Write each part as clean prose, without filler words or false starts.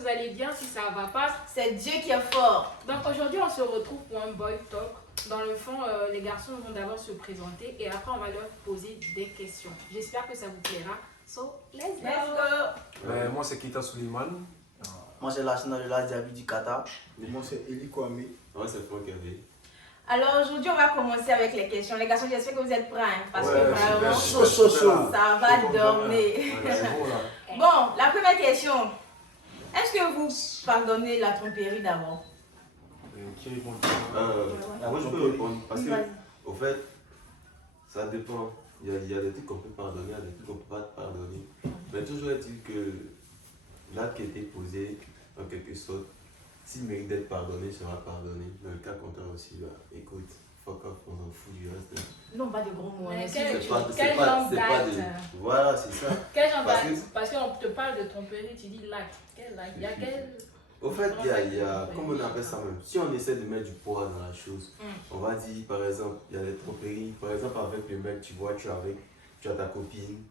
vous allez bien. Si ça va pas, c'est Dieu qui est fort. Donc aujourd'hui, on se retrouve pour un boy talk. Dans le fond, les garçons vont d'abord se présenter et après, on va leur poser des questions. J'espère que ça vous plaira. So, let's go. Moi, c'est Kita Suleiman. Moi, c'est Lassina de la Diaby du Qatar. Moi, c'est Eli Kwame. Moi, c'est Franck Hervé. Alors aujourd'hui, on va commencer avec les questions. Les garçons, j'espère que vous êtes prêts. Hein, parce que vraiment, Ça va dormir. Bon, la première question. Est-ce que vous pardonnez la tromperie d'abord? Qui répond? Moi, je peux répondre. Parce que, au fait, ça dépend. Il y a des trucs qu'on peut pardonner, il y a des trucs qu'on ne peut pas pardonner. Mais toujours est-il que l'acte qui a été posé, en quelque sorte, s'il mérite d'être pardonné, sera pardonné. Dans le cas contraire aussi, bah, écoute, fuck off, on s'en fout du reste. Non, pas de gros mots. Mais Quel genre Voilà, c'est ça. Quel genre d'acte? Parce qu'on te parle de tromperie, tu dis l'acte. Quel acte? Il y a quel... Au fait, il y a, comment on appelle ça même, si on essaie de mettre du poids dans la chose, on va dire par exemple, il y a des tromperies, par exemple avec le mec, tu vois, tu as ta copine,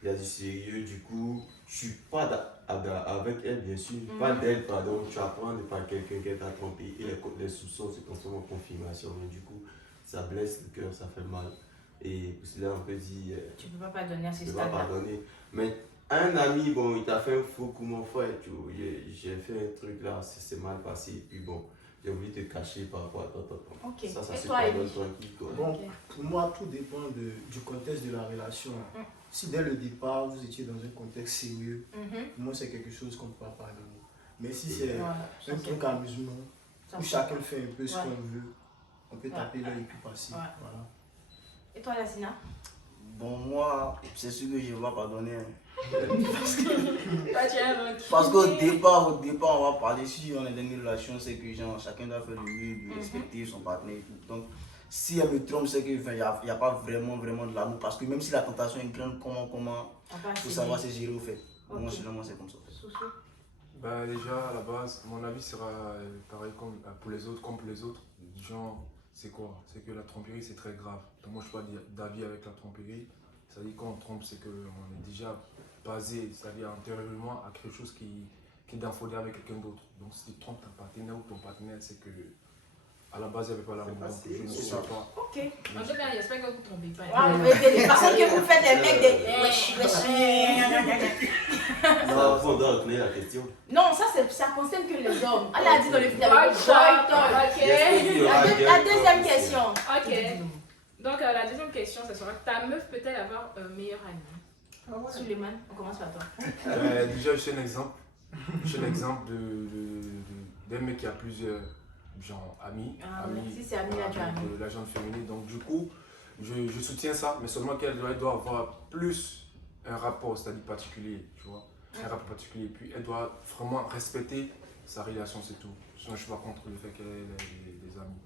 il y a du sérieux, du coup, je suis pas avec elle bien sûr, pas d'elle, pardon, tu apprends de par quelqu'un qui t'a trompé et les soupçons se transforment en confirmation, mais du coup, ça blesse le cœur, ça fait mal. Et pour cela, on peut dire, tu peux pas pardonner à ce tu peux pas stade-là. pardonner. Mais un ami, bon, il t'a fait un faux coup, mon frère, j'ai fait un truc là, c'est mal passé, et puis bon, j'ai oublié de te cacher par rapport à toi. Okay. Ça Et se toi, pardonne Eli? tranquille, quoi. Bon, pour moi, tout dépend du contexte de la relation. Si dès le départ, vous étiez dans un contexte sérieux, pour moi, c'est quelque chose qu'on ne peut pas pardonner. Mais si c'est un truc amusement, où chacun fait un peu ce qu'on veut, on peut taper là et puis passer. Voilà. Et toi, Lassina? Bon, moi, c'est sûr que je ne vais pas pardonner. Parce qu'au départ, on va parler, si on est dans une relation, c'est que genre, chacun doit faire le mieux, de respecter son partenaire et tout. Donc, si elle me trompe, c'est qu'il n'y a pas vraiment de l'amour. Parce que même si la tentation est grande, comment faut savoir se gérer au fait. Moi, selon moi, c'est comme ça. Bah, déjà, à la base, mon avis sera pareil comme pour les autres, comme pour les autres. Genre, c'est quoi? C'est que la tromperie, c'est très grave. Donc, moi, je suis pas d'avis avec la tromperie. C'est-à-dire qu'on trompe, c'est qu'on est déjà basé, c'est-à-dire antérieurement, à quelque chose qui est d'infodé avec quelqu'un d'autre. Donc, si tu trompes ta partenaire ou ton partenaire, c'est que à la base, il n'y avait pas l'amour. Donc, je ne sais pas. Ok. En tout cas, j'espère que vous ne trompez pas. Par contre, que vous faites les mecs des. Non, on doit retenir la question. Non, ça concerne que les hommes. Elle a dit dans le film avec La deuxième question. Ok. Donc, la deuxième question, ça sera ta meuf peut-elle avoir un meilleur ami? Suleiman, on commence par toi. Déjà, je suis un exemple. Je suis un exemple d'un mec qui a plusieurs genre, amis. Si c'est ami, là, tu as ami. De la gente féminine. Donc, du coup, je soutiens ça, mais seulement qu'elle doit avoir plus un rapport, c'est-à-dire particulier, tu vois. Un rapport particulier. Puis, elle doit vraiment respecter sa relation, c'est tout. Sinon, je ne suis pas contre le fait qu'elle ait des amis.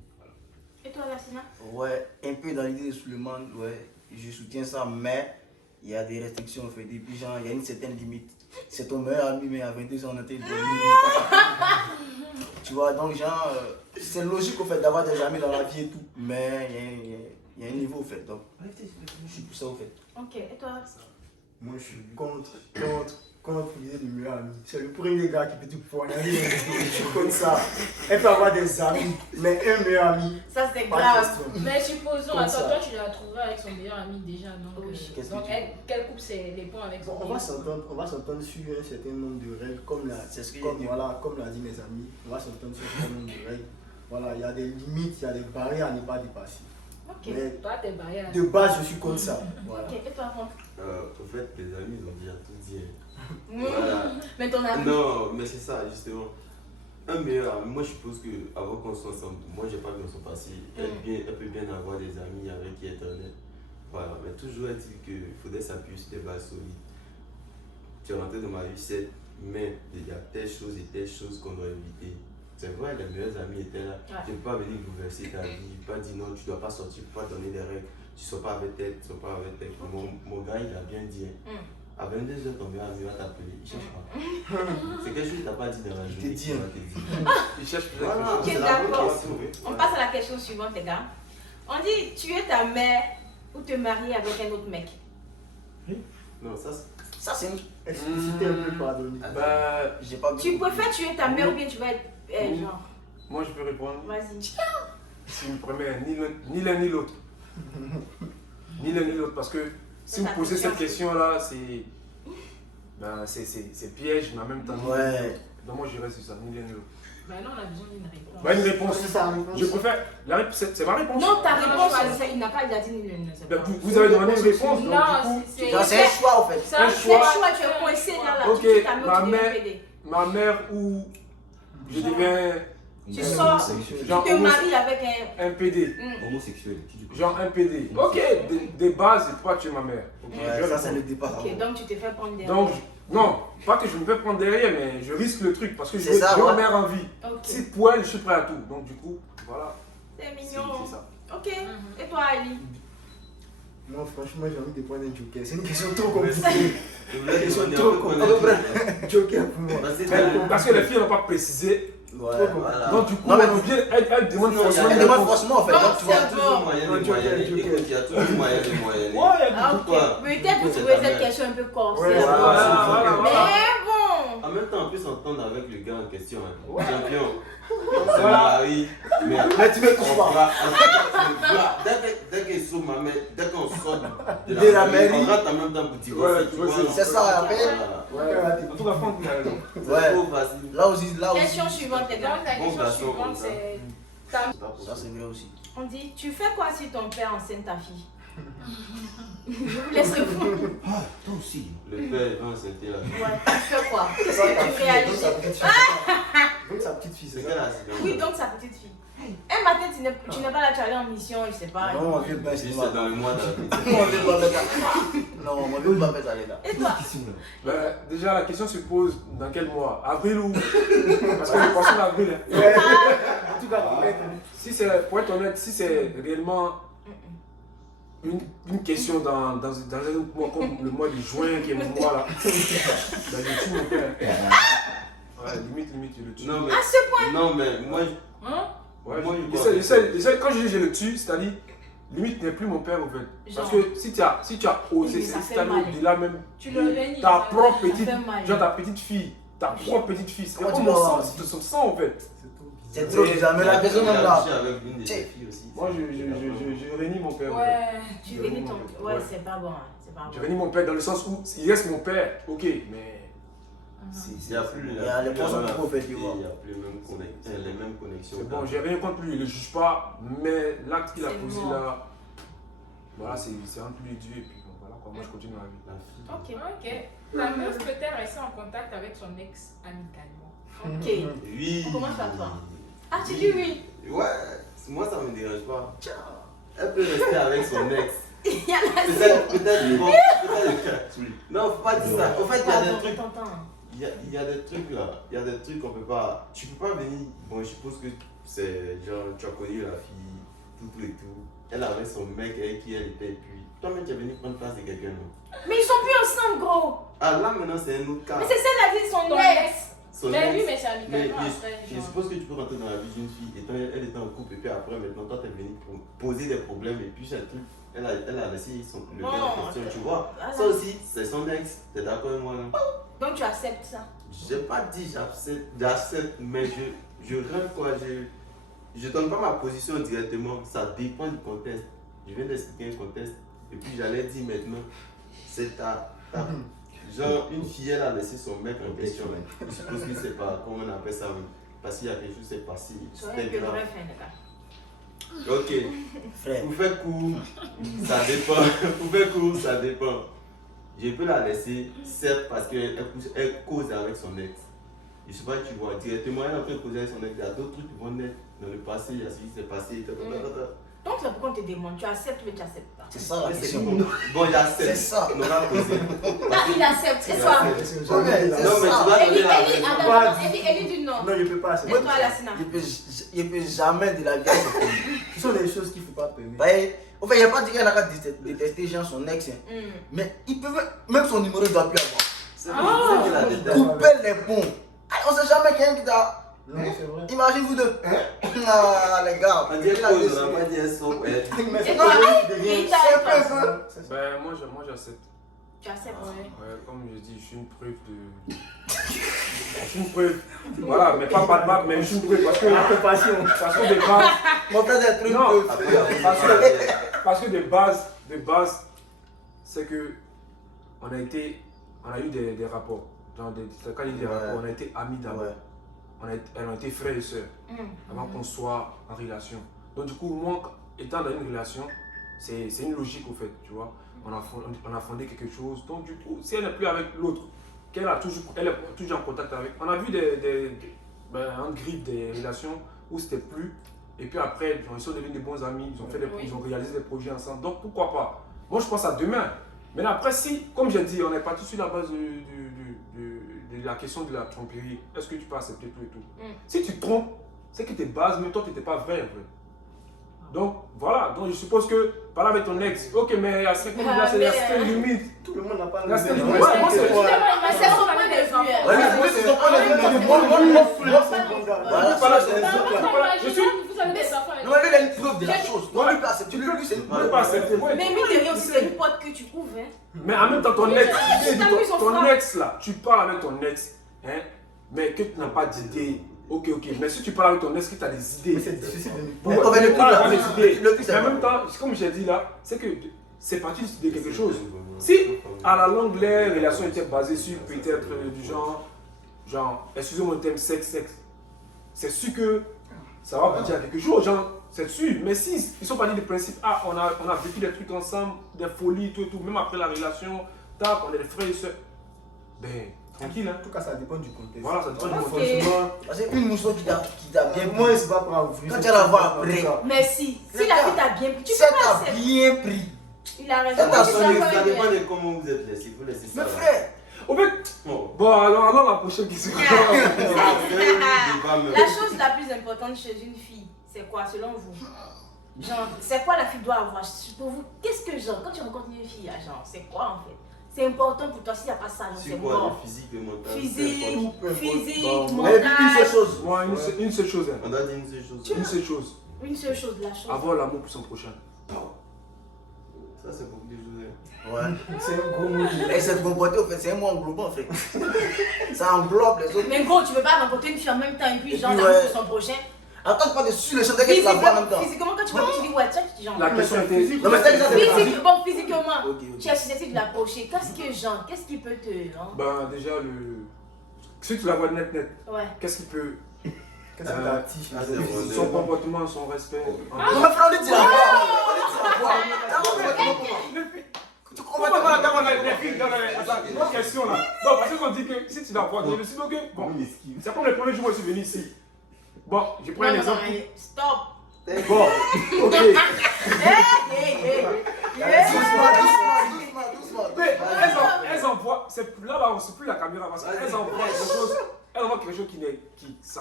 Et toi, Lassina? Ouais, un peu dans l'idée de Suleiman, ouais, je soutiens ça, mais il y a des restrictions en fait. Et puis, genre, il y a une certaine limite. C'est ton meilleur ami, mais à 22 ans, on était tu vois, donc, genre, c'est logique au fait d'avoir des amis dans la vie et tout, mais il y a un niveau au fait. Donc, je suis pour ça au fait. Ok, et toi? Moi, je suis contre l'idée du meilleur ami. C'est le premier gars qui peut te poignarder. Je suis contre ça. Elle peut avoir des amis, mais un meilleur ami. Ça, c'est pas de grave. question. Mais supposons, Comme ça. toi tu l'as trouvé avec son meilleur ami déjà, donc, Qu'est-ce donc que tu veux? quelle coupe c'est les points avec son On va s'entendre sur un certain nombre de règles, comme l'a dit mes amis. On va s'entendre sur un certain nombre de règles. Voilà, il y a des limites, il y a des barrières à ne pas dépasser. Ok. Mais Toi, t'es barré là. de base, je suis contre ça. Voilà. Ok, et toi, Franck? Au fait, les amis, ils ont déjà tout dit. Voilà. Mais ton ami? Non, mais c'est ça, justement. Un meilleur ami, moi je suppose qu'avant qu'on soit ensemble, moi j'ai pas vu son passé. Elle peut bien avoir des amis avec qui être honnête. Voilà, mais toujours est-il qu'il faudrait s'appuyer sur des bases solides. Tu es rentré dans ma vie, c'est, mais il y a telle chose et telle chose qu'on doit éviter. C'est vrai, les meilleurs amis étaient là. Tu ne peux pas venir bouleverser ta vie, pas dire non, tu ne dois pas sortir, pas donner des règles. Tu ne sois pas avec elle, tu ne sois pas avec elle. Mon gars, il a bien dit. À 22h, ton meilleur ami va t'appeler. Il cherche pas. C'est quelque chose que tu n'as pas dit dans la journée. Il cherche peut-être Voilà, quelque chose. Ok, d'accord. On passe à la question suivante, les gars. On dit tuer ta mère ou te marier avec un autre mec. Non, ça Ça, c'est une. Expliciter un peu, pardonner. Bah, J'ai pas Tu préfères tuer ta mère ou bien tu vas être. Oui. Genre. moi je peux répondre. Vas-y. Si vous me permettez, ni l'un ni l'autre. Ni l'un ni l'autre. Parce que si C'est vous ta posez cette question. question-là, c'est. Ben, c'est piège, mais en même temps. Ouais. Donc moi je reste sur ça, ni l'un ni l'autre. Maintenant, on a besoin d'une réponse. Bah, une réponse. C'est ça, la réponse. Je préfère. C'est ma réponse. Non, ta Non, réponse, choisis. il n'a pas dit ni l'une. Ben, vous avez demandé une réponse, donc Non, du coup, c'est. Non, c'est un choix en fait. C'est un un choix. Quel choix tu es coincé là, Ok, tu tues ta mère ma ou tu deviens mère- PD. ma mère ou je deviens Tu sors, genre tu te maries avec un. un PD. Homosexuel. Genre un PD. Ok, de base, c'est pas tuer ma mère. Ok, Ouais, je ça, c'est réponds. le départ. Ok, donc tu t'es fait prendre des. Donc, non, pas que je me fais prendre derrière, mais je risque le truc parce que je C'est veux ça, ma ouais. mère en vie. Ok. Si pour elle, je suis prêt à tout. Donc, du coup, voilà. C'est C'est mignon. ça. Ok. Et toi, Ali? Moi, franchement, j'ai envie de prendre un joker. C'est une question trop compliquée. Je voulais Ils sont demander trop un peu compliqués. connaître. Joker pour moi. Parce que les filles n'ont pas précisé. Ouais, voilà. Donc, du coup, Non, mais- elle demande Non, forcément Elle une demande réponse. forcément en fait. Non, Donc, tu Il y vois. a toujours moyen de moyenner. Écoute, il y a toujours moyen de moyenner. Ah, ok. Pourquoi? Peut-être vous C'est trouvez ta cette mère. question un peu corsée. Ouais, Voilà, voilà, Mais voilà. bon. En même temps, on peut s'entendre avec le gars en question. Hein. Ouais. Champion. On se Voilà. marie. Mais tu me touches On pas. va. Dès qu'ils sont ma mère, dès qu'on sort de De la mairie, mairie. on rentre en même temps pour divorcer. Ouais, tu ouais, vois, c'est ça, après. Voilà. Ouais, en tout cas, Franck, il a raison. C'est Ouais. trop facile. Là aussi, là aussi. Question suivante, les gars. Donc, la Bon question garçon, suivante, comme ça. c'est. C'est pas Ça, possible. c'est vrai aussi. On dit, tu fais quoi si ton père enseigne ta fille? Je vous laisse répondre. Ah, toi aussi. Le père va enceinter la fille. Ouais, tu fais quoi? Qu'est-ce Ça, ta que tu fille, réalises? donc sa petite fille. Donc sa petite fille, C'est c'est quel ça. accident? Oui, donc sa petite fille. Un matin, tu n'es pas là, tu es allé en mission, je sais pas. Non, on vient pas Juste ici. dans le mois de la petite. On vient pas mettre ça. Non, on vient pas mettre ça là. Et toi? Ben, déjà, la question se pose dans quel mois? Avril ou. Parce que le poisson d'avril. Hein. Ouais. En tout cas, Si c'est, pour être honnête, si c'est réellement une question dans un autre mois, comme le mois de juin, qui est mon mois là, ben, je tue mon père. Ouais, limite, je le tue. Non, mais, À ce point. non, mais moi, Hein? Ouais, moi, quand je dis je le tue, c'est-à-dire, limite n'est plus mon père au fait. Parce Genre. que si tu as osé, Oui, ça si fait tu as mal. au-delà même, Tu le réunis. ta propre petite, fait mal. genre ta petite fille, ta propre petite fille, c'est Comment comme tu mon vas sang, voir? c'est son sang en fait. C'est trop bizarre. Mais la personne même là. avec une de ses filles aussi. Moi je réunis mon père. en fait. Ouais, tu Je réunis réunis ton. mon père. Ouais, Ouais. c'est pas bon. Hein. C'est pas Je bon. réunis mon père dans le sens où il reste mon père, ok, mais. Il y a plus Il y a les poissons trop fait, tu vois. Il y a plus les mêmes connexions. C'est bon, j'ai rien contre lui, il ne juge pas, mais l'acte qu'il a C'est posé mort. là, voilà, c'est entre lui et Dieu, et puis bon, voilà quoi, moi je continue ma vie. La fille. Ok. Ok. La meuf peut-elle rester en contact avec son ex amicalement? Ok. Oui. On commence par toi. Ah, tu dis oui. Ouais, moi ça me dérange pas. Elle peut rester avec son ex. Il y a la Peut-être bon, non, faut pas dire ça. En fait, il y a des trucs. T'entends. Il y a des trucs là, il y a des trucs qu'on peut pas. Tu peux pas venir. Bon, je suppose que c'est genre, tu as connu la fille, tout et tout. Elle avait son mec avec qui elle était, et puis toi-même tu es venu prendre place de quelqu'un, non? Mais ils sont plus ensemble, gros. Ah là maintenant c'est un autre cas. Mais c'est ça, elle a dit son Ton ex. ex. Son Mais ex. oui, mais c'est Mais amicalement après. je genre. suppose que tu peux rentrer dans la vie d'une fille, étant elle était en couple, et puis après maintenant toi t'es venu pour poser des problèmes, et puis c'est un truc. Elle a laissé le gars en question, tu vois. Voilà. Ça aussi, c'est son ex. T'es d'accord avec moi là? Donc tu acceptes ça. J'ai pas dit j'accepte, mais je rêve quoi. Je donne pas ma position directement. Ça dépend du contexte. Je viens d'expliquer un contexte. Et puis j'allais dire maintenant, c'est genre une fille, elle a laissé son mec en question. Je suppose que c'est pas, comment on appelle ça, parce qu'il y a quelque chose qui s'est passé. Tu vois que C'était j'aurais grave. fait, les gars. Ok. Frère. Pour faire court, ça dépend. Pour faire court, ça dépend. Je peux la laisser, certes, parce qu'elle cause avec son ex. Je sais pas, tu vois, directement, elle est en train de causer avec son ex. Il y a d'autres trucs qui vont naître dans le passé, il y a ce qui s'est passé. Donc c'est pourquoi on te demande. Tu acceptes ou tu acceptes pas. C'est ça la Mais c'est question. bon. Bon, j'accepte. C'est ça. On aura posé. Ah, il accepte, c'est ça. c'est Ok, c'est Non, mais tu ça. dois Elle dit, donner la elle dit, réponse. attends, elle dit du non. Non, je peux pas. Et toi, Lassina? Il peut jamais de la vie. Ce sont des choses qu'il ne faut pas permettre. Bah, en fait, il n'y a pas dit qu'elle a qu'à détester genre son ex. Hein. Mais il peut même son numéro il doit plus avoir. C'est pour ça qu'il a des dettes. Couper les ponts. Ah, on sait jamais quelqu'un qui t'a. Non, c'est vrai. Imagine vous deux. Ah, les gars. On dit il a cause, décidé. on n'a pas dit un son. Ouais. Mais Et c'est toi, pas Ali, devient- il t'a C'est un peu. Ben, moi j'accepte. Tu acceptes. Ouais, comme je dis, je suis une preuve de. Je suis une preuve. Voilà, mais pas de bac, mais je suis une preuve parce que. Parce que de base. Mon frère des trucs. Non, parce que de base, c'est que on a eu des rapports. Quand il y a des rapports, on a été amis d'abord. Elles ont été frères et sœurs avant qu'on soit en relation. Donc du coup, moi, étant dans une relation, c'est une logique au fait, tu vois. On a fondé quelque chose. Donc du coup, si elle n'est plus avec l'autre, elle est toujours en contact avec. On a vu en grille des relations où c'était plus. Et puis après, ils sont devenus des bons amis, ils ont réalisé des projets ensemble. Donc pourquoi pas? Moi je pense à demain. Mais après, si, comme j'ai dit, on est parti sur la base de la question de la tromperie, est-ce que tu peux accepter tout et tout? Si tu te trompes, c'est que tes bases, mais toi tu n'étais pas vrai en fait. Donc voilà, donc je suppose que parler avec ton ex, ok, mais à 5 minutes là, c'est la seule limite. Tout le monde n'a pas La le seule même. limite. Mais c'est son point de vue. C'est son point de vue. Vous avez des enfants. Non, mais lui, il a une preuve de la chose. Non, lui, il peut accepter. Lui, c'est une Tu peux preuve. pas accepter. Ouais. Mais mine de rien aussi, c'est une pote que tu trouves. Hein. Mais en même temps, ton ex, son ton frère. ex là, tu parles avec ton ex, hein, mais que tu n'as pas d'idée. Ok, mais si tu parles avec ton ex, que tu as des idées. Mais c'est difficile de Pour Mais on va le parler truc, avec des idées. le truc, c'est Mais en pas- même temps, comme j'ai dit là, c'est que c'est parti de quelque chose. Si à la longue, les relations étaient basées sur peut-être du genre, excusez-moi le terme sexe, c'est sûr que ça va aboutir à quelque chose, genre, c'est sûr. Mais si ils sont partis du principe, on a vécu des trucs ensemble, des folies, tout et tout, même après la relation, tac, on est des frères et sœurs, ben, tranquille, hein. En tout cas, ça dépend du contexte. Voilà, ça dépend du Ok. contexte. Parce qu'une mousson qui t'a bien Moi, c'est pas pour ouvrir. Quand tu vas la voir après. Mais si la fille t'a bien pris, tu Ça peux pas t'a accepter. bien pris. Il a raison. Ça t'a Moi, je suis sonné, d'accord Ça avec dépend lui. de comment vous êtes laissé. Vous laissez ça. Mais frère, Au fait, Bon. bon, alors la prochaine question. La chose la plus importante chez une fille, c'est quoi selon vous? Genre, c'est quoi la fille doit avoir? Pour vous, qu'est-ce que genre, quand tu rencontres une fille, là, genre, c'est quoi en fait? C'est important pour toi, s'il n'y a pas ça, genre, c'est C'est quoi mort. le physique, le mental? Physique, peu importe. physique, Bon, mais une seule mental. chose. Moi, une seule chose, hein. On a dit une seule chose. Une seule chose. Une seule chose, la chose. Avoir l'amour pour son prochain. Ça, c'est beaucoup de choses. Ouais. C'est un gros mot. Et cette comporter, au fait, c'est un mot englobant, frère. Ça englobe les autres. Mais gros, tu peux pas rencontrer une fille en même temps et puis Et genre, puis, l'amour ouais. pour son prochain. Attends, pas de sur le champ, que tu la vois en même temps. Physiquement, quand tu vois, tu dis ouais, tu dis genre. La question était. Non, mais c'est ça, c'est Physique, bon, physiquement, Ok. tu as essayé de l'approcher. Qu'est-ce que genre, qu'est-ce qui peut te. Hein? Ben, déjà, si tu la vois net, Ouais. qu'est-ce qui peut. Qu'est-ce que t'as actif? Ah, c'est vrai. Son comportement, son respect. Non, mais frère, on est dit la voix. On est dit la voix. D'abord, comportement comment? Tu comprends pas Attends, une question là. Non, parce qu'on dit que si tu la vois, je me suis dit, ok, bon, c'est comme le premier jour où je suis venu ici. Bon, je prends un exemple. Stop. Bon, ok. Doucement. Mais elles envoient, là, c'est plus la caméra parce qu'elles envoient quelque chose. Elles envoient quelque chose qui sent.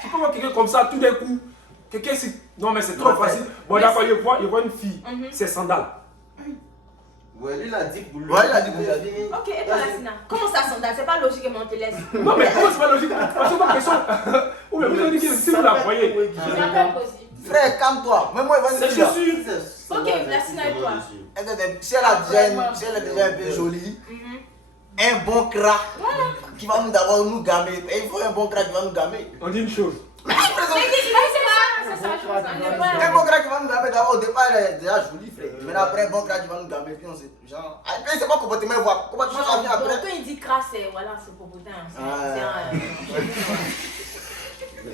Tu peux voir quelqu'un comme ça tout d'un coup. Quelqu'un, non, mais c'est trop Non, facile. Bon, d'accord, il voit une fille, c'est sandales. Ouais, lui, il a dit pour lui. Ouais, il a dit pour lui. Ok, et toi, Lassina, comment ça s'entend? C'est pas logiquement on te laisse. Non, mais comment c'est pas logique? Parce que ma question. Ou bien vous avez dit que si vous la voyez. C'est pas possible. Frère, calme-toi. Même moi, il va C'est dire. sûr. Ok, Lassina et toi. Si elle est déjà un peu jolie, un bon crack qui va nous d'abord nous gamer. Et il faut un bon crack qui va nous gamer. On dit une chose. C'est ça, je pense. Un bon crack qui va nous gamer, d'abord au départ elle est déjà jolie, frère. Mais après un bon crack qui va nous gamer, puis on sait. Genre. Après, c'est pas comportement, voir. Comportement, ça vient après. Quand il dit crasse, voilà, c'est pour putain.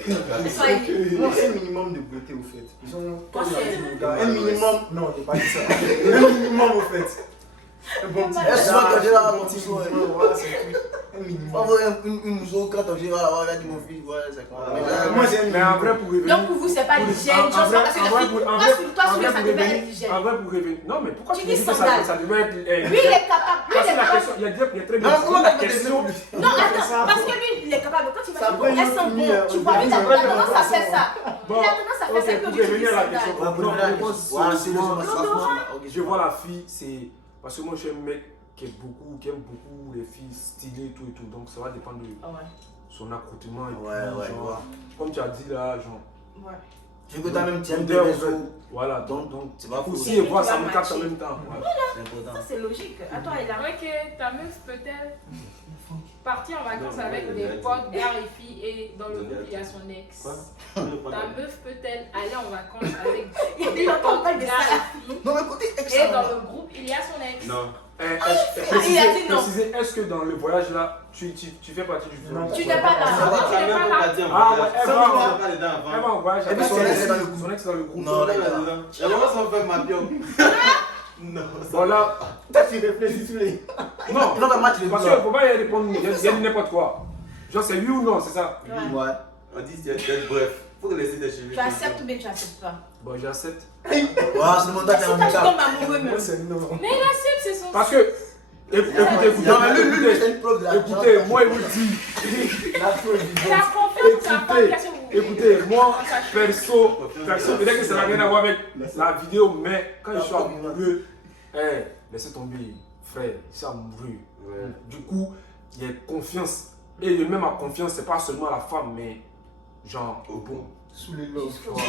Non, c'est un minimum de beauté au fait. Ils ont Toi, c'est- un minimum. Non, j'ai pas dit ça. Un minimum au fait. Un bon petit. Et souvent, quand je vais à mon petit minimum, soin, voilà, c'est tout. Un minimum. on voit une mousseau quand on dit voilà, on va dire mon fils, voilà, c'est quoi. Moi, j'ai un Mais en minimum. vrai, pour revenir. Donc pour vous, c'est pas pour- l'hygiène, en genre, vrai- parce que en la vrai, fille, pour- en toi, vrai- sur en lui, vrai, ça pour devait être revenir- l'hygiène. En vrai, pour revenir. Non, mais pourquoi Tu tu dis dis que sandales. ça devait être. Lui, il est capable. Lui, Parce il que est la capable. question, il y a très bien. Non, comment la t'as question. Non, attends, parce que lui, il est capable. Quand il va Ça chez vous, peut elles sont nous bonnes. Tu finir, vois, lui, il a on va tendance à faire ça. Bon, Il a tendance à faire ok, ça que pour tu dis revenir à la sandales. question. Ouais, pour Non, revenir à la je pense question. Voilà, c'est le souvent- Je vois la fille, c'est. Parce que moi, je suis un mec qui aime beaucoup les filles stylées, tout et tout. Donc, ça va dépendre de Ouais. son accoutrement. Et Ouais, puis, ouais, genre, ouais. comme tu as dit là, genre. Ouais. Vu que toi-même tu aimes tes Odeur, réseaux. Voilà, donc C'est pas faux. si et voir, Tu ça vas me capte en matcher. même temps. Voilà. C'est important. Ça, c'est logique. Attends, elle a. Ok, ta meuf peut-elle partir en vacances Non, avec elle des a dit. potes, gars et filles, et dans le Elle a groupe dit. il y a son ex. Quoi? Ta meuf peut-elle aller en vacances avec Il y a des des gens qui ont potes, pas de gars ça. et filles, Non, mais écoutez, et dans excellent. le groupe il y a son ex? Non. il a dit non. Précisez, est-ce que dans le voyage là, tu fais partie du Non, voyage? Tu n'es pas là. Ça va, tu ta n'es mère pas peut là. partir en Ah, voyage. ouais, elle Ça, va. on va pas les dents avant. Elle va en voyage Et puis avec son ex est dans le son ex dans le groupe. Non, Non, là, là, là. dedans. Et maman, ça va faire ma pio. Non, ça Bon là, Toi, tu réfléchis sur les. non, Non, mais match les parce deux. qu'il ne faut pas y répondre, il y a n'importe quoi. Genre c'est oui ou non, c'est ça? Ouais. on dit c'est bref. Faut laisser des cheveux. Tu acceptes ou bien tu acceptes pas? Bon, j'accepte. Ouais, c'est le montage qui est Si toi, tu amical. tombes amoureux Moi, même. c'est non. Mais il accepte, c'est son. Parce que, écoutez, Non, mais lui, c'est une preuve de la écoutez, moi, il vous dit, La chose Elle a confiance en sa femme, qu'est-ce que vous. écoutez, moi, perso, peut-être que ça n'a rien à voir avec la vidéo, mais quand je suis amoureux, laissez tomber, frère, je suis amoureux. Ouais. Du coup, il y a confiance. Et même ma confiance, c'est pas seulement la femme, mais genre, Au bon. sous les lobes. voilà.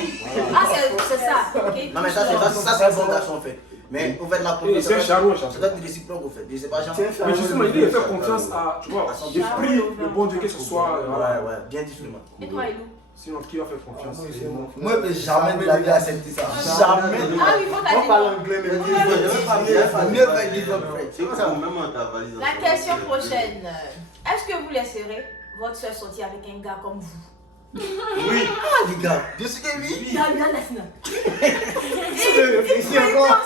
Ah, c'est ça. Ok. Non, mais ça, c'est une bonne garçon en fait. Mais au fait, la Et confiance. c'est un charron, Ça doit être réciproque au fait. Je sais pas, genre. Mais justement, il dit de faire confiance à, tu vois, il prie le bon Dieu que ce soit. Voilà. Ouais, bien dit, Suleiman. Et toi, Elou? Sinon, qui va faire confiance? Moi, je peux jamais de la vie accepter ça. Jamais. Ah oui, il faut On t'aller. parle anglais, mais Never give up, frère. C'est quoi, même en ta valise. La question prochaine. Est-ce que vous laisserez votre soeur sortir avec un gars comme vous? Oui. Ah, les gars, bien sûr que oui. Il y a laisse-le. tu réfléchis encore.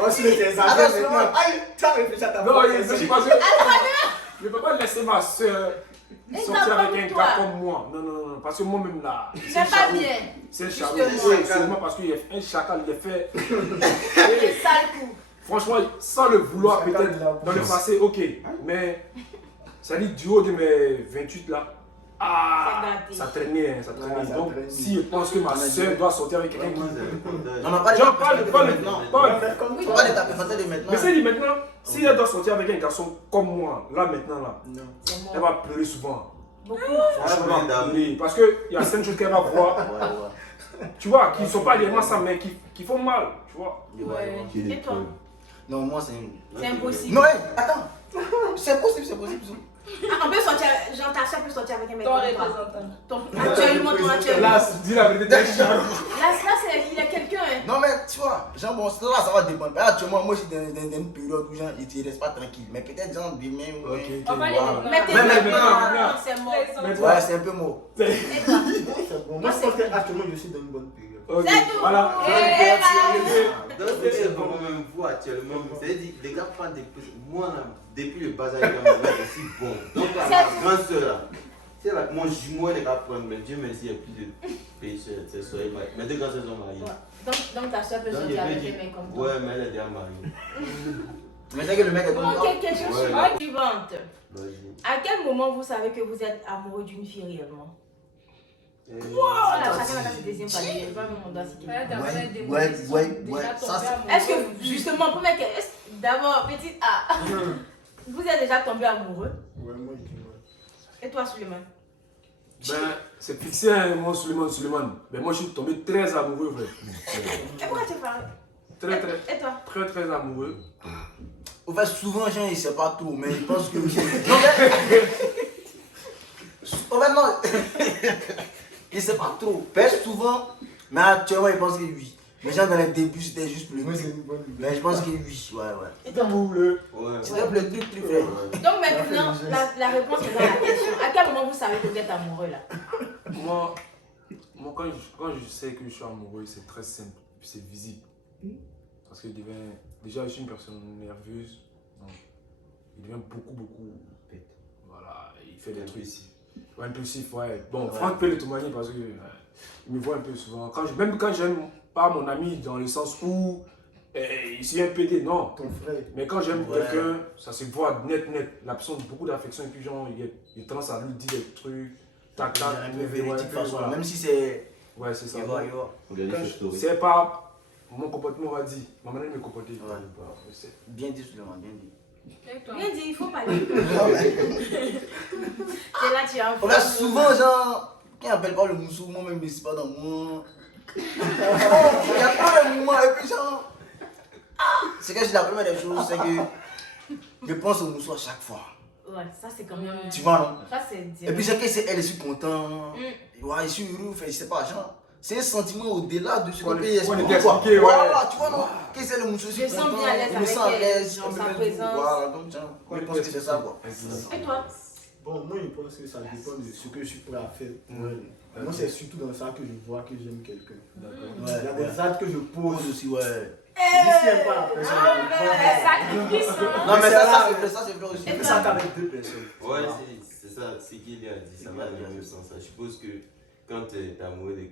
Oh, si Laisse-le. tu exagères maintenant. Aïe, tu as réfléchi à ta Non, propre il question. réfléchit parce que je ne peux pas laisser ma soeur sortir avec un gars comme moi. Non, non, non, parce que moi-même là, C'est pas bien. c'est un charron. Justement. C'est seulement parce qu'il y a un chacal, il a fait. Les sales coups. Franchement, sans le vouloir, Chacal peut-être de la dans le passé, ok. Mais ça dit du haut de mes 28 là. Ah, ça traînait, hein, ça traînait. Ouais, ça Donc, traîne. si je pense que ma soeur doit sortir avec quelqu'un qui. Non, non, pas les Genre, pas tapes le. maintenant. Pas le. Comme Pas les tapes fatales de maintenant. Mais c'est dit maintenant, si elle doit sortir avec un garçon comme moi, là maintenant, là, Non. C'est elle mort. va pleurer souvent. Beaucoup. Franchement, elle va pleurer. Parce qu'il y a certaines choses qu'elle va voir, Ouais, ouais. tu vois, qui ne sont pas réellement ça, mais qui font mal, tu vois. Ouais. Et toi? Non, moi, c'est. C'est impossible. Non, hey, attends. C'est possible, c'est possible. Ah, on peut sortir, genre ta soeur peut sortir avec un mec Ton comme toi. représentant. Actuellement, ton actuellement. Là, dis la vérité, t'es un charron. Là, il y a quelqu'un, hein. Non, mais tu vois, genre, bon, là, ça va dépendre. Actuellement, moi, je suis dans une période où, genre, ils ne restent pas tranquilles. Mais peut-être, genre, demain, Ok, ouais. ok, On va les voilà. mettre. Mais t'es Mais maintenant, maintenant, c'est mort. Mais Ouais, c'est un peu mort. Et toi? C'est bon. Moi, je pense qu'actuellement, je suis dans une bonne période. Ok, C'est tout. voilà. Donc, c'est vraiment même vous actuellement. C'est-à-dire, les gars prennent des prises. Moi, là, depuis le bas âge, je suis bon. Donc, là, ma grande soeur, là, c'est là, mon jumeau, elle est capable de prendre. Mais Dieu merci, il n'y a plus de péché. C'est ça, mes deux grands soeurs sont mariées. Donc ta soeur peut Donc, sortir je avec vais un dire, mec comme toi. ouais, mais elle est déjà mariée. Mais c'est que le mec est Bon, bon. ok, question Ouais. suivante. Vas-y. À quel moment vous savez que vous êtes amoureux d'une fille réellement? Eh, Voilà, chacun a ses deuxième palier. Pas même on doit s'y Ouais, t'as Ouais, fait des ouais, mauvaises ouais, décisions, ouais, déjà ça, tombé c'est- amoureux. Est-ce que, justement, première question, d'abord, petite A, vous êtes déjà tombé amoureux? Ouais, moi, je dis ouais. Et toi, Suleiman? Ben, c'est fixé, hein, moi, Suleiman. Mais moi, je suis tombé très amoureux, frère. Et pourquoi tu parles? Très, très, Et toi? très, très amoureux. Au fait, souvent, gens, ils ne savent pas tout, mais ils pensent que. Non, mais. Au fait, non. Ils ne savent pas trop. Mais souvent, mais actuellement, ils pensent que oui. Mais genre, dans les débuts, c'était juste plus. Moi, c'est une bonne idée. Mais je pense que oui, ouais, ouais. Et toi? Amoureux. Ouais. C'était plus le truc, frère. Ouais. Donc maintenant, la réponse est dans la question. À quel moment vous savez que vous êtes amoureux là? Moi quand je sais que je suis amoureux, c'est très simple, c'est visible. Parce que déjà, je suis une personne nerveuse, donc il devient beaucoup bête. Voilà, il fait des trucs. Ouais, impulsif, ouais. Bon, Franck peut le témoigner parce que il me voit un peu souvent. Même quand j'aime pas mon ami dans le sens où il suit un PD, non. Ton frère. Mais quand j'aime Ouais. quelqu'un, ça se voit net. L'absence de beaucoup d'affection et puis genre, il tendance à lui dire des trucs. Tac, tac, Un peu ouais, véridique, un peu, façon. voilà. Même si c'est. Ouais, c'est ça. Il va, il va. Regardez cette story. C'est pas mon comportement, on va dire. Ma manière de me comporter. Ouais. C'est- Bien dit, Suleiman, bien dit. Et toi? Bien dit, il faut parler. C'est là tu as un On a souvent, genre, Quand il n'appelle pas le moussou, moi-même, je ne suis pas dans moi. Il y a pas de moment, et puis genre. C'est que la première des choses, c'est que je pense au moussou à chaque fois. Ouais, ça c'est quand même. Tu vois, non? Ça c'est Et puis c'est que c'est elle, je suis content. Ouais, je suis heureux, je sais pas, genre. C'est un sentiment au-delà de ce qu'on peut expliquer. Voilà, tu vois, non? Que c'est le moussou, je suis Je sens content. bien à l'aise Je me avec sens à elle, l'aise. genre sa présence. Voilà, donc genre, je pense que c'est ça, quoi. Et toi? Bon, moi je pense que ça dépend de ce que je suis prêt à faire pour elle. Moi c'est surtout dans ça que je vois que j'aime quelqu'un. Il y a des actes que je pose. Pose aussi, ouais. Si elle pas la personne, Sacrifice, hein. Non, mais ça c'est vrai aussi. je fais ça qu'avec deux personnes. Ouais, c'est ça, c'est qu'il a dit, ça va dans le même sens. Je suppose que quand t'es amoureux,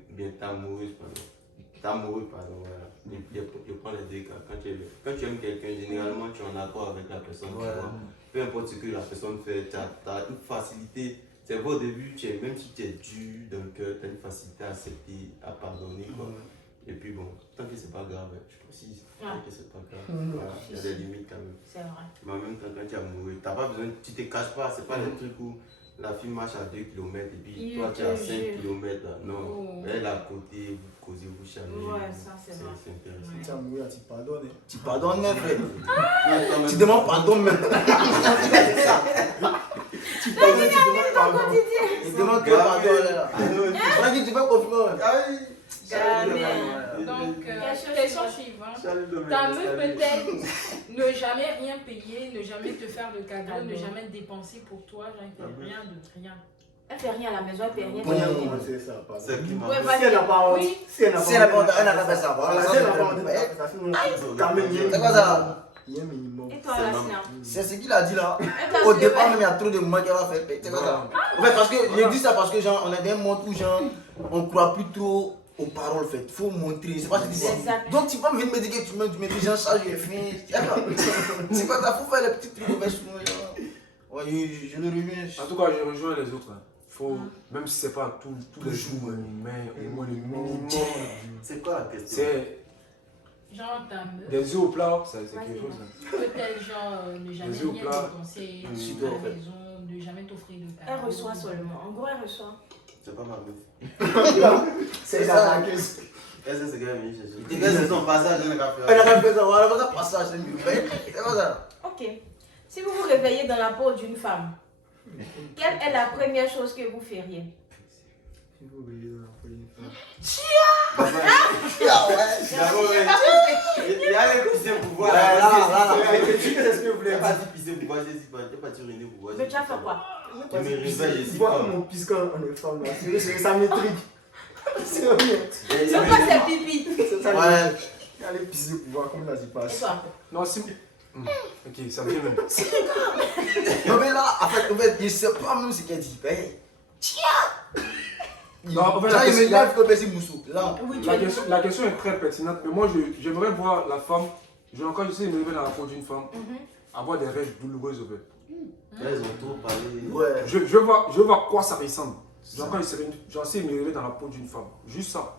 pardon, voilà. Je prends les deux cas. Quand tu aimes quelqu'un, généralement tu es en accord avec la personne, tu vois. Peu importe ce que la personne fait, tu as une facilité. C'est vrai au début, même si tu es dur dans le cœur, tu as une facilité à accepter, à pardonner, quoi. Et puis bon, tant que c'est pas grave, je précise, tant que c'est pas grave, voilà, il y a des limites quand même. C'est vrai. Mais en même temps, quand tu es amoureux, t'as pas besoin, tu te caches pas, c'est pas les trucs où la fille marche à 2 km et puis toi tu es à 5 km. Non, elle est à côté, vous causez, vous charmez. Ouais, ça c'est vrai. C'est intéressant. Tu es amoureux, tu pardonnes. Tu pardonnes, frère. Non, Tu demandes pardon même. Tu pardonnes, tu demandes pardon. Il demande que pardon là. Tu dis, tu fais confiance. Donc, question suivante. Ta meuf peut-elle ne jamais rien payer, ne jamais te faire de cadeaux, ne jamais dépenser pour toi, genre elle fait rien de rien. Elle fait rien à la maison, elle fait rien. Moi j'ai commencé ça. Pardon. C'est qui m'a Ouais, Si elle n'a pas honte, Oui. si elle n'a Si elle n'a pas honte, honte, elle n'a pas fait ça. Voilà, si elle n'a pas honte, elle n'a pas fait ça. Quand même, il y a un C'est quoi ça? il y a un minimum. Et toi, la Sina? C'est ce qu'il a dit là. Elle Au t'a départ, fait, même, il y a trop de moments qu'elle va faire. C'est quoi ça? En fait, parce que je dis ça parce que, genre, on est dans un monde où, genre, on croit plus trop aux paroles, en fait. Faut montrer. C'est pas ce que tu dis. Exact. Donc, tu vas venir me dire que tu me dis, genre, ça, je fait. C'est quoi ça? Faut faire les petits trucs mauvais souvent, genre. Ouais, je le reviens. En tout cas, je rejoins les autres. Hein. Faut, même si c'est pas tous les jours, mais au moins le minimum. C'est quoi la question? C'est Genre ta meuf des œufs au plat, c'est quelque chose. Hein. peut-elle genre ne jamais Vas-y au rien plat. dépenser Si à toi, en la fait. maison, ne jamais t'offrir de cadeaux. Elle reçoit seulement. En gros, elle reçoit. C'est pas ma meuf. C'est ça. ça la question. Est-ce que c'est quand même chercher? Il te laisse son passage, elle n'a pas fait ça. Voilà, ça passage, c'est mieux. C'est quoi ça? Ok. Si vous vous réveillez dans la peau d'une femme, quelle est la première chose que vous feriez? Si vous voyez dans la folie, Il y a les pisser pour voir. tu sais ce que vous voulez Il dire. a pas dit pisser pour voir, j'ai dit pas. Il a pas dit uriner pour voir. Mais tu vas faire quoi? Je me réveille, je Tu suis vois pas. comment pisse quand on est femme là. C'est ça m'intrigue. C'est vrai. C'est quoi c'est pipi? C'est ça. Ouais. Allez pisser pour voir comment ça se Et passe. toi? Non, si. Ok, ça me vient même. Non, mais là, en fait, je sais pas même ce qu'elle dit. Mais, tiens! Non, en fait, Là, il me la lève comme si Moussou. Là, Oui, tu as dit. la question est très pertinente, mais moi j'aimerais voir la femme, quand je sais me lever dans la peau d'une femme, avoir des règles douloureuses au fait. Elles ont trop parlé. ouais. Je veux voir quoi ça ressemble. J'en sais me lever dans la peau d'une femme. Juste ça.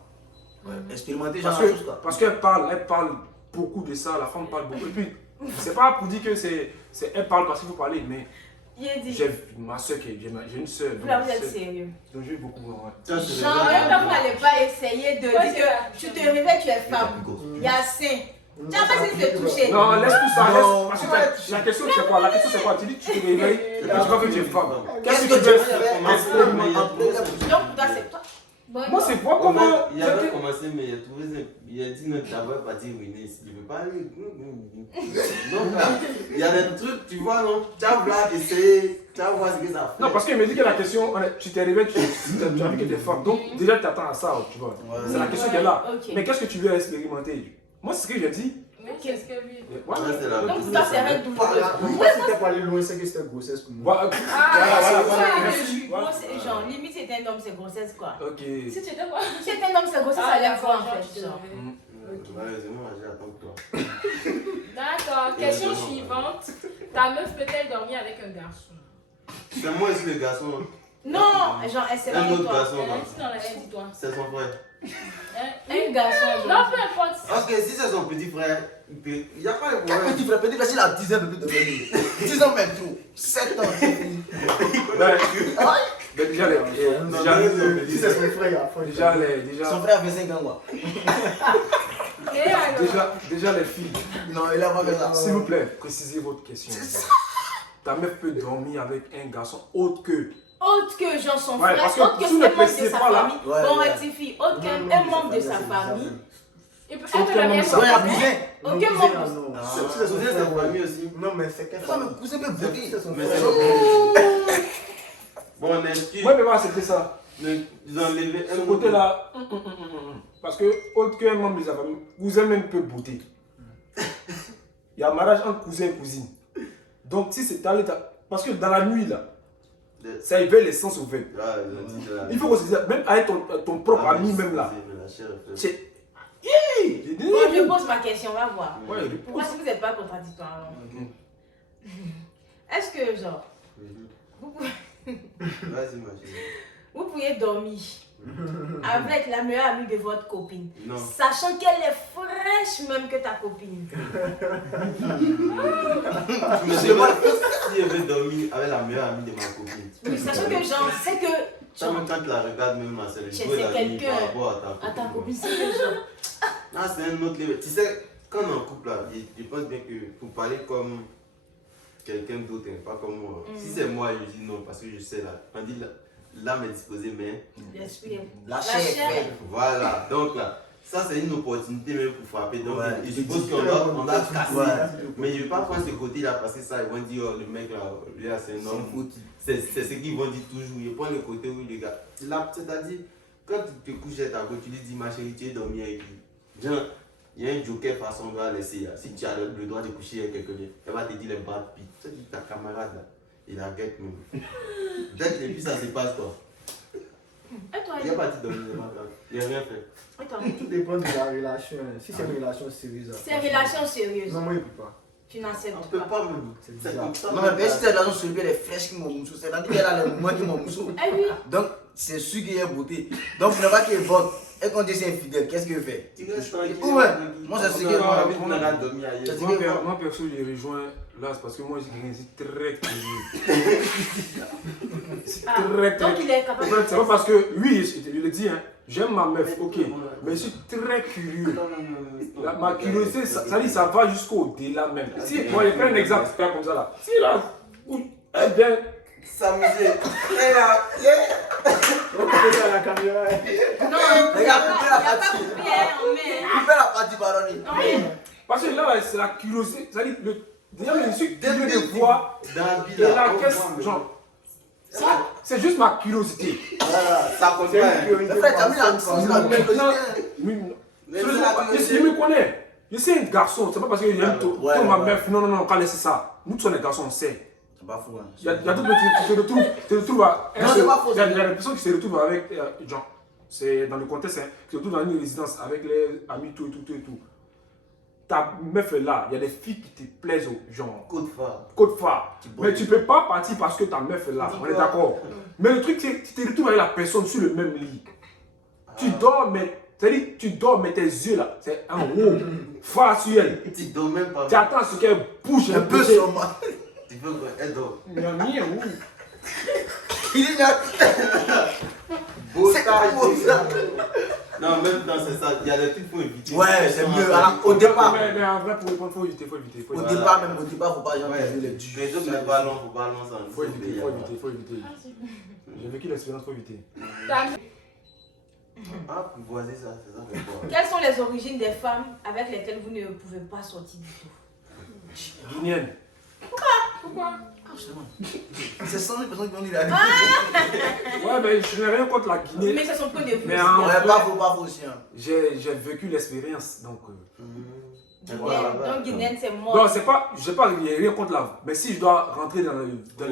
Expérimenter, genre, Parce la chose, que quoi. parce qu'elle parle beaucoup de ça, la femme parle beaucoup. Et puis, c'est pas pour dire que elle parle parce qu'il faut parler, mais Il a dit. j'ai ma soeur j'ai une soeur. Là, vous êtes sérieux. Donc j'ai beaucoup. Ouais. Genre, même quand vous n'allez pas essayer de dire que tu te réveilles, tu es femme. Il y a sain. Tu n'as pas essayé de te toucher. Non, laisse tout ça. Non. Parce que la question c'est quoi? La question c'est quoi? Tu dis que tu te réveilles et puis tu vois que tu es femme. Qu'est-ce Qu'est-ce que que tu tu veux veux faire? Donc, pour toi, c'est toi. Moi c'est quoi En comment? fait, il avait commencé, mais il a trouvé ça. Il a dit non, tu vas partir ruiner. Il ne veut pas aller. Donc là, il y a des trucs, tu vois, non? Tu vas vouloir essayer, tu vas voir ce que ça fait. Non, parce qu'il me dit que la question, tu t'es réveillé, tu as vu que tu es femme. Donc déjà tu t'attends à ça, tu vois. C'est la question qui est là. Ok. Mais qu'est-ce que tu veux expérimenter? Moi c'est ce que j'ai dit. Oui, c'est ce que lui. Voilà. Ouais, c'est la Donc, pour toi, c'est rien de douloureux. Moi, si t'es pas allé loin, c'est que c'était grossesse pour moi. Voilà. Ah, Voilà. C'est Voilà. genre, limite, c'est un homme, c'est grossesse, quoi. Ok. si tu étais quoi? Si c'est un homme, c'est grossesse, ça allait voir, en fait. Genre. Malheureusement, j'attends que toi. D'accord, question suivante. Ta meuf peut-elle dormir avec un garçon? C'est moi ici le garçon. Non, genre, elle s'est Un pas autre toi. garçon. Elle a dit dans la haine, dis-toi. C'est son frère. Un garçon, Non, genre. peu importe. Parce que si c'est son petit frère, il n'y a pas de Quel problème. petit frère, s'il a 10 ans, un peu plus de 20 10 ans, même trop. 7 ans, c'est fini. Ben, Mais déjà, Si c'est son frère, après. Son frère a 25 ans, quoi. Et alors? déjà les filles, Non, il a pas fait ça. s'il vous plaît, précisez votre question. Ta meuf peut dormir avec un garçon autre que. Autre que genre son Ouais, frère, parce que autre que vous ne un membre de précisez sa pas là. famille. Ouais, Bon, ouais. rectifie. Autre qu'un membre de sa famille. Elle peut Aucun la homme même ça. Ouais, il y a chose. cousin. Aucun Non, membre. cousin, non. Ah. Si c'est son Cousin, c'est frère, ta ouais. famille aussi. Non, mais c'est quel Ça, le cousin peut C'est voter. son Mais frère. Bon, on excuse. Moi, je vais pas accepter ça. Ils ont enlevé Ce côté-là, parce que autre qu'un membre de sa famille, cousin même peut bouter. Il y a mariage entre cousin et cousine. Donc, si c'est parce que dans la nuit, là, ça éveille les sens ouverts. Ah, ils ont dit de la- Il faut qu'on se dise, même avec ton propre Ah, ami, mais même là. mais la chair est faite. C'est. Bon, je pose ma question, on va voir. Ouais, Moi, si vous n'êtes pas contradictoire, alors. Est-ce que, genre, Mhm. vous pouvez, Vas-y, ma chérie. vous pourriez dormir avec la meilleure amie de votre copine, Non. sachant qu'elle est fraîche même que ta copine? Tu me demandes si elle veut dormir avec la meilleure amie de ma copine. Oui, sachant que, genre, c'est que, Ça, genre, même quand tu la regardes, même ma celle, C'est je veux la vie quelqu'un. par rapport à ta copine, c'est que, genre, Ah, c'est un autre level. Tu sais, quand on est en couple, là, je pense bien que pour parler comme quelqu'un d'autre, hein, pas comme moi. Si c'est moi, je dis non parce que je sais là. On dit l'âme est disposée, mais l'esprit est- La La chair est chair. faite. voilà. Donc là, ça c'est une opportunité même pour frapper. Donc Ouais. je suppose qu'on doit casser. Ouais. Mais je ne vais pas prendre ce côté-là parce que ça, ils vont dire, oh, le mec là, lui là, c'est un homme. foutu. C'est ce qu'ils vont dire toujours. Je prends le côté où les gars. C'est-à-dire, quand tu te couches à ta côte, tu lui dis, ma chérie, tu es dormi avec lui. Genre, il y a un joker façon de laisser. Si tu as le droit de coucher avec quelqu'un, elle va te dire les bad pis. Tu dis ta camarade là, il a guette même. Dès que puis ça se passe quoi. Et toi, Il n'est pas dit dormir, il n'a rien fait. et toi? Tout dépend de la relation. Si c'est une relation sérieuse. C'est une relation sérieuse. Non, moi, il ne peut pas. Tu n'acceptes On ne peut pas. pas même. C'est C'est bizarre. comme ça. Non, mais bien, si c'est la sur les flèches qui m'ont moussou, c'est dans qu'elle a les moments qui m'ont moussou. Ah oui. Donc, c'est sûr qu'il y a beauté. Donc, ne pas qu'il vote. Et quand il est infidèle, qu'est-ce qu'il fait? Tu restes tranquille. Ouais. Moi, c'est ce que on a dormi ailleurs. Moi, perso, j'ai rejoint là, c'est parce que moi, je suis très curieux. C'est Ah, très, donc très. il est capable En fait, c'est pas parce que, oui, je le dis, hein, j'aime ma meuf, ok, mais je suis très curieux. Ma curiosité, ça dit, ça va jusqu'au-delà même. Si, moi, je prends un exemple, c'est comme ça là. Si là, elle vient. S'amuser. Elle a. On peut faire la caméra. Non, Les gars, il coupez n'y la a pas partie. coupé, hein, on met. Il fait la partie baronnie. Parce que là, c'est la curiosité. C'est-à-dire, déjà, je suis curieux de voir. Dans la vie Et là, là. qu'est-ce genre. C'est juste ma curiosité. Voilà, ça compte C'est pas. une priorité. Le frère, t'as mis la Non, curiosité. il me connaît. Je sais un garçon, c'est pas parce que j'aime Ouais, ma ouais. meuf. Non, non, non, on va laisser ça. Nous tous, on est garçons, on sait. C'est pas fou, hein. Il y a d'autres qui se retrouvent à. Non, c'est pas faux. Il y a des personnes qui se retrouvent avec. Genre, c'est dans le contexte, hein, qui se retrouvent dans une résidence avec les amis, tout. Ta meuf est là, il y a des filles qui te plaisent, genre. Côte phare. Côte phare. Mais tu peux pas partir parce que ta meuf est là, on est d'accord. Mais le truc, c'est que tu te retrouves avec la personne sur le même lit. Tu dors, mais. C'est-à-dire, tu dors, mais tes yeux là, c'est en haut, face sur elle. Tu dors même pas. Tu attends ce qu'elle bouge Un peu côté. sur moi. Tu veux qu'elle dort. Il y a rien, oui. Il est là. C'est Beau comme ça. Non, même dans ça, il y a des trucs qu'il faut éviter. Ouais, c'est mieux. Alors, au départ, Mais en vrai, pour répondre, faut éviter. au départ, même au départ, faut pas genre Ouais, jouer les les durs. autres, les ballons, faut pas lancer en Faut éviter. J'ai vécu l'expérience, faut éviter. Ah, pour voiser ça, c'est ça fait quoi? Quelles sont les origines des femmes avec lesquelles vous ne pouvez pas sortir du tout? Guinéenne. Pourquoi? C'est 100 000 personnes qui ont dit la vie. Ouais, mais je n'ai rien contre la Guinée. Mais c'est son point de vue. Mais en Ouais, vrai, pas faux aussi. Hein. j'ai vécu l'expérience, donc. Donc Guinéenne, c'est mort. Non, c'est pas, j'ai pas rien contre la. Mais si je dois rentrer dans le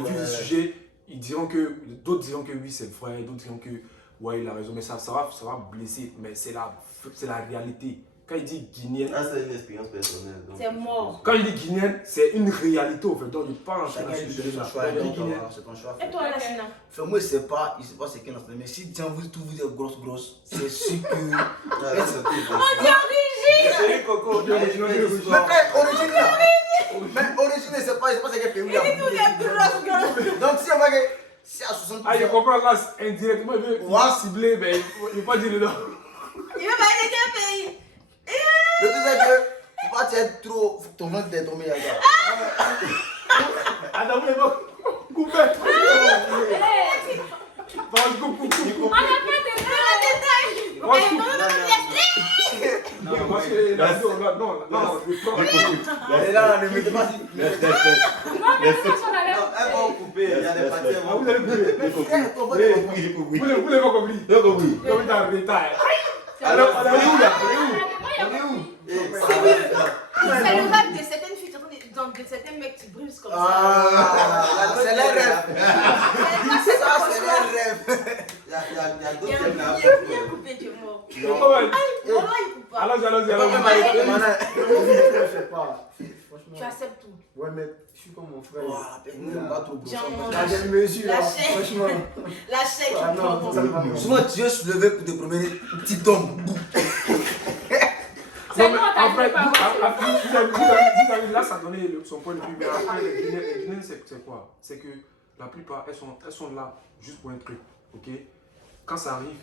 vif du sujet, ils diront que, d'autres diront que oui, c'est vrai, d'autres diront que ouais, il a raison, mais ça va blesser. Mais c'est la réalité. Quand il dit guinéenne, Ah, c'est une expérience personnelle. donc. C'est mort. quand il dit guinéenne, c'est une réalité au fait. Donc il parle en Chacun train a de son choix. Il dit Donc, guinéenne. c'est ton choix. Et toi, Lassina? Enfin, moi, il sait pas ce qu'il y a dans ce mais si tiens, vous tous vous êtes grosse, c'est sûr que. Ah, là, c'est tout. C'est Coco, bien Mais frère, origine là. Mais origine, c'est pas ce qu'elle fait. Donc si on va que. Si à 60 60%. Ah, je comprends là, indirectement, il veut Ouais. cibler, mais il ne veut pas dire le nom. Il veut pas aider quel pays. Le truc c'est que, faut pas être trop. Faut que ton ventre t'est tombé, regarde. Adam, il va couper. On a fait des détails. Moi, je coupe. Non, parce que la vidéo, non, Et là, ne mettez pas. Elles vont couper, il y a des parties, elles Ah, vont vous allez couper. Mais frère, ton ventre est tombé. Vous l'avez pas compris. Comme il a un détail. Alors, on est où là? On est où? C'est mieux. C'est le rêve de certaines filles, de certains mecs qui brûlent comme ça. Ah, c'est les rêves. Ça, c'est les rêves. Il y a Il y a d'autres un qui bien coupé, tu es mort. Comment? Voilà, il coupe pas. Allons-y. Je sais pas. Franchement. Tu acceptes tout. Ouais, mais je suis comme mon frère. Voilà, ne pas trop brosser. Genre, Dans des mesures, là, Lâchez. franchement. La chèque, Ah non, ça va. Souvent, Dieu se levait pour te promener, petit tombe. C'est Non, mais bon, en t'as fait, dit pas vous avez là, ça donnait son point de vue. Mais après, les Guinéens, c'est quoi? C'est que la plupart, elles sont là juste pour un truc. Ok? Quand ça arrive,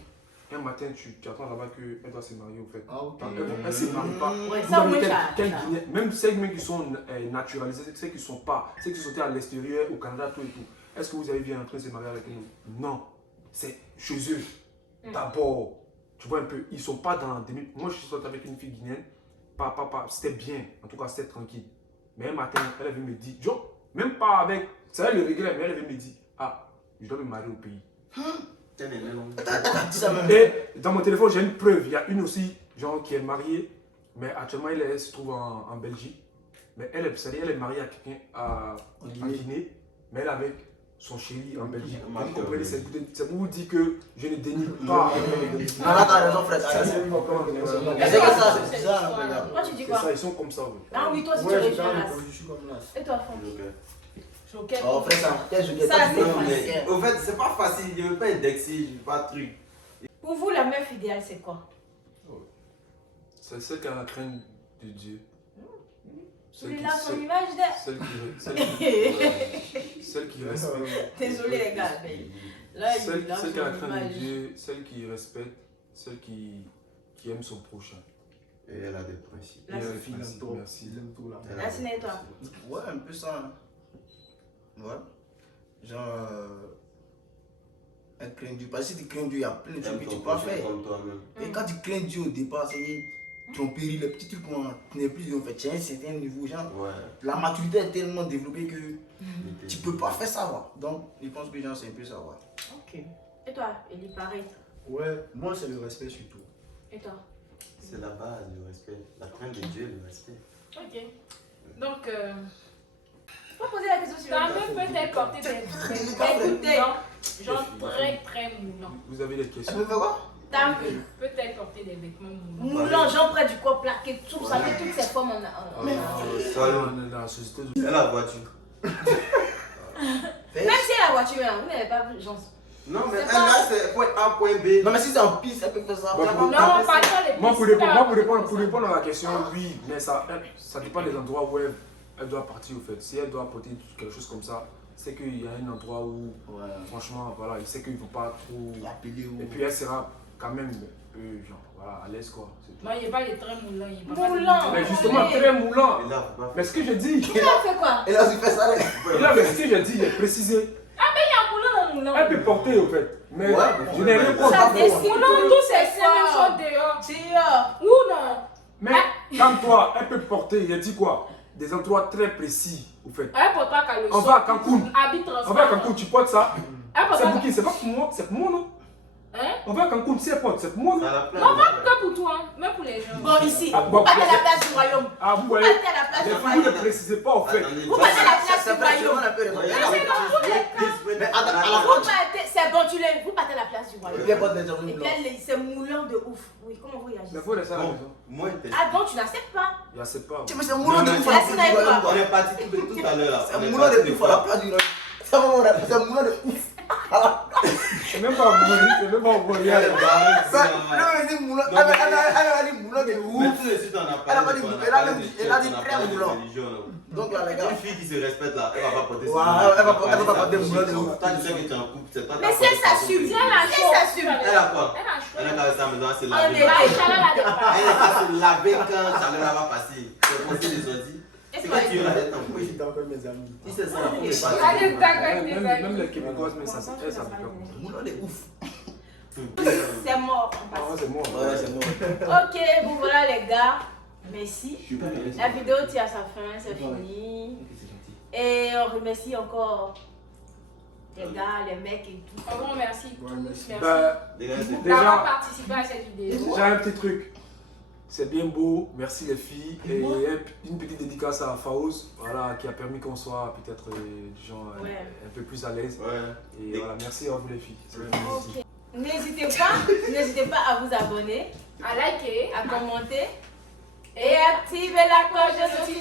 un matin, tu attends là-bas qu'elle doit se marier, au fait. Ah, ok. Elle ne se marie pas. Ouais, Vous ça, avez moi, quel ça. Guinéen, même celles qui sont naturalisées, celles qui sont pas, celles qui sont à l'extérieur, au Canada, tout et tout. Est-ce que vous avez vu un train se marier avec nous? Non. C'est chez eux. D'abord, tu vois un peu, ils sont pas dans des... Moi, je suis sorti avec une fille guinéenne, c'était bien, en tout cas, c'était tranquille. Mais un matin, elle avait me dit, genre, même pas avec, c'est elle le regret, mais elle avait me dit, ah, je dois me marier au pays. T'as dit ça même. Et dans mon téléphone, j'ai une preuve. Il y a une aussi, genre, qui est mariée, mais actuellement, elle se trouve en Belgique. Mais elle est mariée à quelqu'un en Guinée, mais elle avec son chéri en Belgique. Vous comprenez, c'est pour vous dire que je ne dénie pas. Non, là, t'as raison, frère. Ça, c'est une Mais c'est que ça, c'est bizarre, un peu, là. Toi, tu dis C'est quoi? ça, ils sont comme ça. Ouais. Ah oui, toi, si tu Ouais, j'ai reviens là. répondu, je suis comme là. Et toi, Franck? Choquette. Oh, frère, ça. Quel jeu Ça, c'est Non, facile. mais au fait, c'est pas facile, je veux pas indexer, je veux pas truc. Pour vous, la meuf idéale, c'est quoi? C'est celle qui a la crainte de Dieu. Celui-là, son image de... Celle qui respecte. Désolé, les gars. Mais là, Celle il a qui a la son crainte de image. Dieu, celle qui respecte, celle qui aime son prochain. Et elle a des principes. La Et elle Il aime merci, trop. merci. Il aime tout, là. Elle a La des ciné, toi? principes. Ouais, un peu ça. Hein. Ouais. Genre. Elle craint Dieu. Parce que si tu crains Dieu, il y a plein de trucs Aime que ton tu peux prochain faire. comme toi-même. Et quand tu crains Dieu au départ, c'est tromperie, les petits trucs qu'on n'est plus en fait. Tu as un certain niveau, genre. Ouais. La maturité est tellement développée que tu peux pas faire ça. Va. Donc, je pense que genre, c'est un peu ça. Ouais. Ok. Et toi, Elie, pareil. Ouais, moi, c'est le respect surtout. Et toi? C'est la base, le respect. La crainte de Dieu, le respect. Ok. Donc, Faut poser la question ta suivante. meuf peut-être porter des Écoutez. moulants, genre très moulants. Vous avez des Tu questions? veux faire quoi? Ta Peut-être porter des vêtements moulants. moulant, genre près du corps plaqué, tout ça, fait toutes ces formes en. On est dans la société de... Elle a la voiture. Même si elle a la voiture, hein, vous n'avez pas vu, genre. Non, mais C'est elle pas- là, c'est point A, point B. Non, mais si c'est en piste, elle peut faire ça. Bon, Tu as pour- pas- Non, pas dans les Moi, pistes, pour répondre à la question, oui, mais ça dépend des endroits où elle doit partir, au fait. Si elle doit porter quelque chose comme ça, c'est qu'il y a un endroit où, Ouais. franchement, voilà, il sait qu'il ne faut pas trop... Il a appelé ou. Et puis elle sera quand même un peu, genre, voilà, à l'aise, quoi. c'est tout. Non, il n'y a pas les très moulants. Il y a pas Moulant. Mais justement, très moulant. Et là, faut pas Mais ce que je dis, Elle a fait quoi? Et là, tu fais ça là. et là, mais ce que je dis, j'ai précisé, Un moulant. elle peut porter, au fait. Mais Ouais, je n'ai rien contre. Ça décide. Moulant, tous ces seins sont dehors. Tire. Ou non? Mais quand toi, elle peut porter, il a dit quoi? Des endroits très précis, au fait. Elle porte pas qu'à le On va à Cancun. Habit On va à transparent. Cancun, tu portes ça. Elle porte C'est pas pour qui? C'est pas pour moi, c'est pour moi, non? Hein? On va à Cancun, si elle porte, c'est pour moi, à non? la place. Non, pas que pour toi, même pour les gens. Bon, ici, Ah, bon, vous partez à la place du royaume. Ah, vous Vous voyez, partez à la place mais du vous ne royaume. précisez pas, au fait. Attendez, Vous partez à la place C'est du vrai, je royaume. un peu raison. Mais Mais attends, à la Vous fin, partez, c'est bon, vous partez à la place du et royaume. puis elle porte des Et jambes puis blancs. elle, c'est moulant de ouf. Oui, comment vous Mais réagissez? faut laisser à la bon, maison. moi, Ah bon, tu n'acceptes pas? Il y a cette part. Mais c'est un moulin de Non, ouf non, à la laisse-la place du être royaume, on quoi. est parti tout à l'heure là. C'est un On est moulin de parti ouf à la place du royaume. C'est un moulin de ouf. C'est même pas bon, c'est même pas bon. Il y a les barres, Elle a dit moulin. Elle a dit moulin de ouf. mais tout de suite, on a Elle a pas parlé dit de- moulin, on elle a parlé même de- dit- elle a dit on très parlé de moulant. religion, là. Donc là, les gars. Une fille qui se respecte là, elle va pas porter Ouais, ça. elle va pas porter moulin de ouf. Toi, tu sais que tu es en couple, c'est toi qui Mais as si elle porté ça. s'assume, Si elle a si chaud. elle s'assume. Elle a quoi? Elle a chaud. Elle a qu'à rester à la maison, elle s'est On lavée. est là. Inch'Allah, la départ. Elle va se laver quand Chaleur va passer. C'est pour ça les ordi. C'est quand tu es là, elle Moi, t'envoie. j'étais encore mes amis. Si c'est ça, la femme est pas. Allez, d'accord, avec tes Même amis. les Québécoises, mais ça s'appelle pas comme ça. Moulin de ouf. C'est mort. on Ah passe. ouais, c'est moi. Ouais, c'est bon. Ok, bon voilà les gars. Merci. Je suis pas bien. La vidéo tire à sa fin, c'est fini. Et on remercie encore les gars, les mecs et tout. On vous remercie tous. Ouais, merci. Merci Bah, Les gars, c'est d'avoir déjà, participé à cette vidéo. déjà un petit truc. C'est bien beau, merci les filles. Et une petite dédicace à Faouz, voilà, qui a permis qu'on soit peut-être Ouais. un peu plus à l'aise. Ouais. Et voilà, merci à vous les filles. C'est bien, merci. N'hésitez pas à vous abonner, À liker. à commenter et activer la cloche de notification.